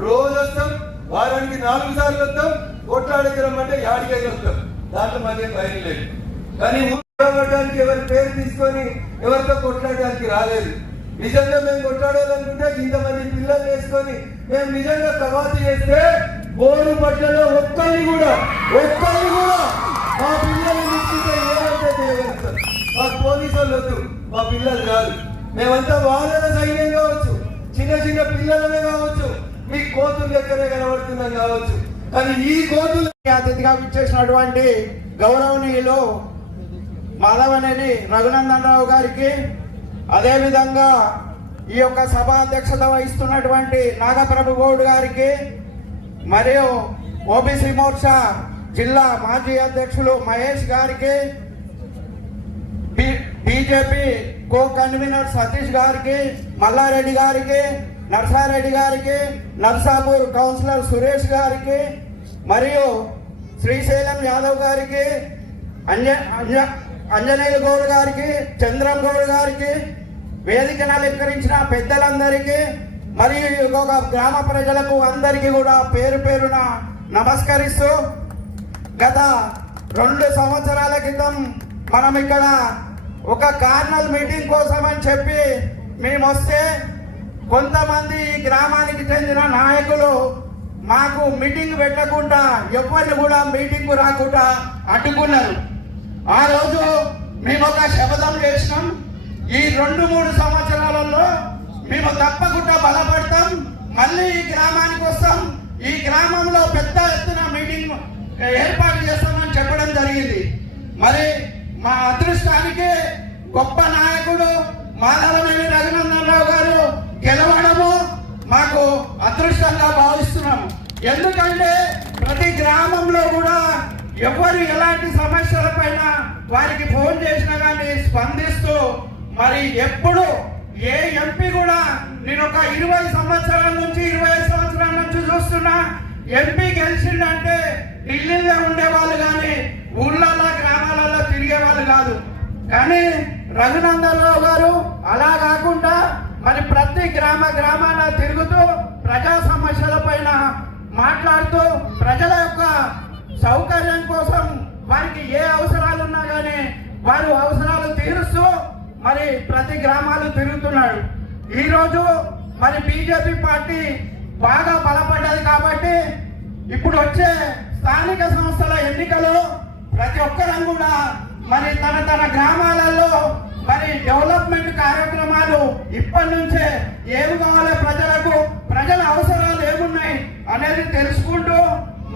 రోజు వస్తాం, వారానికి 4 సార్లు వస్తాం. కొట్లాడికి రమ్మంటే యాడికి వస్తాం. దాంట్లో మాకేం భయం లేదు. కానీ కొట్లాడడానికి ఎవరి పేరు తీసుకొని ఎవరితో కొట్లాడడానికి రాలేదు. నిజంగా మేము కొట్లాడాలనుకుంటే ఇంతమంది పిల్లలు వేసుకొని మేము నిజంగా కవాతు చేస్తే బోరు పట్లలో ఒక్కరిని కూడా మా పిల్లలు నిశ్చితే ఏమంటే చేయగలుగుతాం. మాకు పోలీసు వాళ్ళు వద్దు, మా పిల్లలు కాదు. మేమంతా వాళ్ళ సైన్యం కావచ్చు, చిన్న చిన్న పిల్లలమే కావచ్చు, మీ కోతులు ఎక్కడే కనబడుతున్నాం కావచ్చు. కానీ ఈ కోతులు అతిథిగా ఇచ్చేసినటువంటి గౌరవనీయులు మాధవనేని రఘునందన్ రావు గారికి, అదేవిధంగా ఈ యొక్క సభ అధ్యక్షత వహిస్తున్నటువంటి నాగప్రభు గౌడ్ గారికి, మరియు ఓబీసీ మోర్చా జిల్లా మాజీ అధ్యక్షులు మహేష్ గారికి, బీజేపీ కో కన్వీనర్ సతీష్ గారికి, మల్లారెడ్డి గారికి, నర్సారెడ్డి గారికి, నర్సాపూర్ కౌన్సిలర్ సురేష్ గారికి, మరియు శ్రీశైలం యాదవ్ గారికి, అంజనేయులు గౌడ్ గారికి, చంద్రం గౌడ్ గారికి, వేదికను అలంకరించిన పెద్దలందరికీ మరియు ఒక గ్రామ ప్రజలకు అందరికీ కూడా పేరు పేరున నమస్కరిస్తూ, గత 2 సంవత్సరాల క్రితం మనం ఇక్కడ ఒక కార్నల్ మీటింగ్ కోసం అని చెప్పి మేము వస్తే కొంతమంది ఈ గ్రామానికి చెందిన నాయకులు మాకు మీటింగ్ పెట్టకుండా ఎవరిని కూడా మీటింగ్ రాకుండా అడ్డుకున్నారు. ఆ రోజు మేము ఒక శపథం చేసినాం, ఈ 2-3 సంవత్సరాలలో మేము తప్పకుండా బలపడతాం, మళ్ళీ ఈ గ్రామానికి వస్తాం, ఈ గ్రామంలో పెద్ద ఎత్తున మీటింగ్ ఏర్పాటు చేస్తామని చెప్పడం జరిగింది. మరి మా అదృష్టానికి గొప్ప నాయకుడు మాధవనేని రఘునందన్ రావు గారు గెలవడము మాకు అదృష్టంగా భావిస్తున్నాము. ఎందుకంటే ప్రతి గ్రామంలో కూడా ఎవరు ఎలాంటి సమస్యల పైన వారికి ఫోన్ చేసినా కానీ స్పందిస్తూ, మరి ఎప్పుడు ఏ ఎంపీ కూడా నేను ఒక 20 సంవత్సరాల నుంచి 25 సంవత్సరాల నుంచి చూస్తున్నా, ఎంపీ గెలిచిందంటే ఢిల్లీలో ఉండేవాళ్ళు కానీ ఊళ్ళల్లో గ్రామాలలో తిరిగే వాళ్ళు కాదు. కానీ రఘునందన్ రావు గారు అలా కాకుండా మరి ప్రతి గ్రామాన తిరుగుతూ ప్రజా సమస్యల పైన మాట్లాడుతూ ప్రజల యొక్క సౌకర్యం కోసం వారికి ఏ అవసరాలు ఉన్నా కానీ వారు అవసరాలు తీరుస్తూ మరి ప్రతి గ్రామాలు తిరుగుతున్నాడు. ఈరోజు మరి బీజేపీ పార్టీ బాగా బలపడ్డది కాబట్టి ఇప్పుడు వచ్చే స్థానిక సంస్థల ఎన్నికలు ప్రతి ఒక్కరం కూడా మరి తన గ్రామాలలో మరి డెవలప్మెంట్ కార్యక్రమాలు ఇప్పటి నుంచే ఏమి కావాలి ప్రజలకు, ప్రజల అవసరాలు ఏమున్నాయి అనేది తెలుసుకుంటూ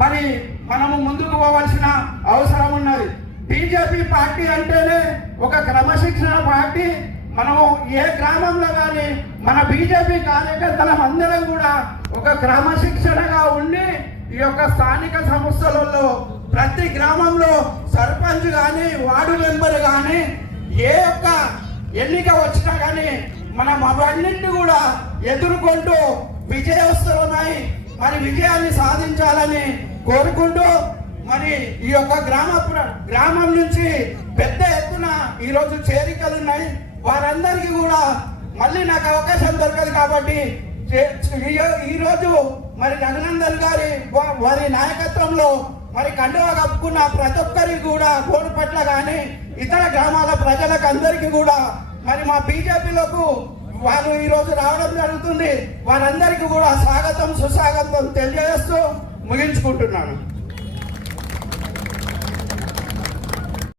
మరి మనము ముందుకు పోవాల్సిన అవసరం ఉన్నది. బీజేపీ పార్టీ అంటేనే ఒక క్రమశిక్షణ పార్టీ. మనము ఏ గ్రామంలో కానీ మన బీజేపీ కార్యకర్తలం అందరం కూడా ఒక క్రమశిక్షణగా ఉండి ఈ యొక్క స్థానిక సంస్థలలో ప్రతి గ్రామంలో సర్పంచ్ కానీ వార్డు మెంబర్ కానీ ఏ ఒక్క ఎన్నిక వచ్చినా కానీ మనం అవన్నింటినీ కూడా ఎదుర్కొంటూ విజయోత్సవమై మరి విజయాన్ని సాధించాలని కోరుకుంటూ, మరి ఈ యొక్క గ్రామం నుంచి పెద్ద ఎత్తున ఈరోజు చేరికలు ఉన్నాయి. వారందరికీ కూడా మళ్ళీ నాకు అవకాశం దొరకదు కాబట్టి ఈరోజు మరి రఘునందన్ గారి వారి నాయకత్వంలో మరి కండువా కప్పుకున్న ప్రతి ఒక్కరికి కూడా బోడుపట్ల కానీ ఇతర గ్రామాల ప్రజలకు అందరికీ కూడా మరి మా బీజేపీలకు వారు ఈరోజు రావడం జరుగుతుంది. వారందరికీ కూడా స్వాగతం సుస్వాగతం తెలియజేస్తూ ముగించుకుంటున్నాను.